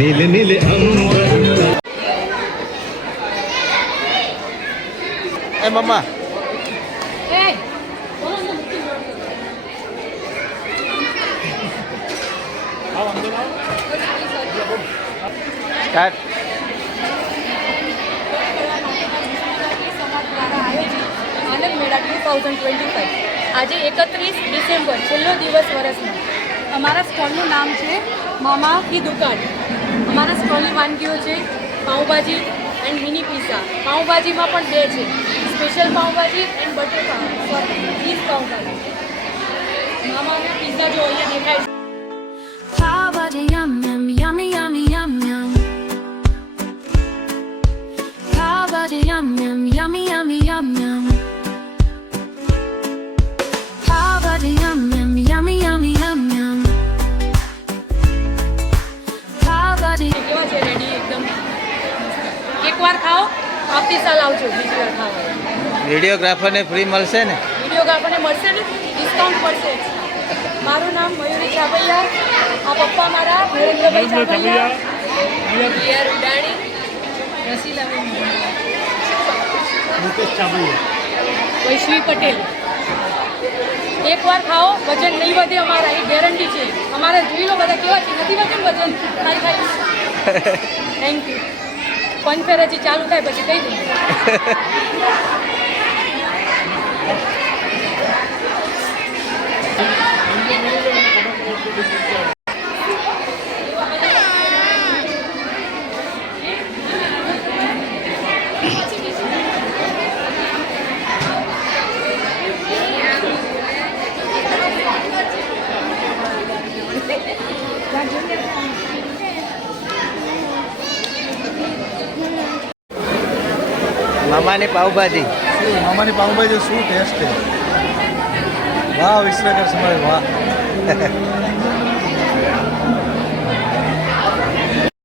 नीले नीले अंग એ મમ્મા સ્ટાર્ટ આજે એકત્રીસ ડિસેમ્બર છેલ્લો દિવસ વર્ષનો અમારા સ્ટોલનું નામ છે મામા કી દુકાન. અમારા સ્ટોલની વાનગીઓ છે પાઉંભાજી એન્ડ મિની પિઝા પાઉંભાજીમાં પણ બે છે. Special pav bhaji and butter pav sorry cheese pav bhaji મામાના પિઝા જો અહીંયા દેખાય છે Poverty, yum, yum, yummy, yummy, yum, yum. Poverty, yum, yum, yummy, yummy, yum, yum. Poverty, yum, yum, yummy, yummy, yum, yum. Poverty. કેવા છે ready એકદમ એકવાર ખાઓ આવતી સાલ આવજો બીજી વાર ખાવા વિડીયોગ્રાફરને ફ્રી મળશે ને? વિડીયોગ્રાફરને મળશે ને? ડિસ્કાઉન્ટ મળશે. મારું નામ મયુરી છાપૈયા આ પપ્પા મારા નરેન્દ્રભાઈ છાપૈયા પિયર ઉડાણી રસીલાબેન વૈશ્વી પટેલ. એકવાર ખાઓ વજન નહીં વધે અમારા એ ગેરંટી છે. અમારે જોઈ લો બધા કેવા છે. નથી વજન વજન? ખાઈ ખાઈ થેન્ક યુ પંચર હજી ચાલુ થાય પછી કહી દઉં મામાની શું મામાની પાઉંભાજી શું ટેસ્ટ છે? વાહ વિશ્વકર સમય વાહ.